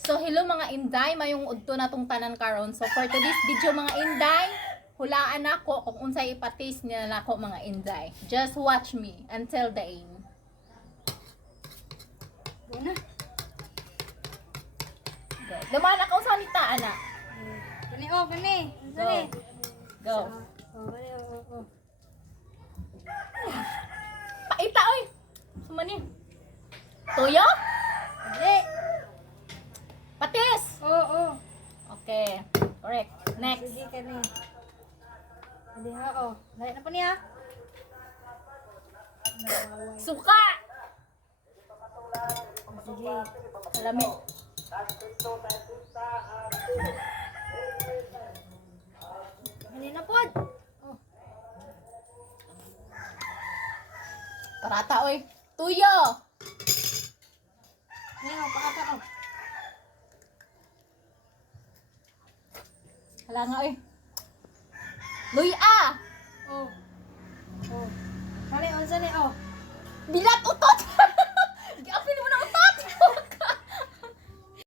So hello mga Inday, mayong udto na tong tanan karon. So for today's video mga Inday, hulaan ako kung unsay ipatis nila nako mga Inday. Just watch me until the end. Guna. Dumaan ako sa nita ana. Gani oh, gani. Go. Gani. Go. Oh, gani oh. Paita oy. Sumani. Tuyo? Dali. Patis. Oh. Okay. Correct. Next. Sige kani. Dali ha oh. Dali na po niya. Suka. Sige. Lami. Gani na po. Oh. Parata oy. Tuyo. Ngayon, paata oh. Hala nga oy. Luya. Oh. Oh. Kani on sa ni oh. Bilat uto.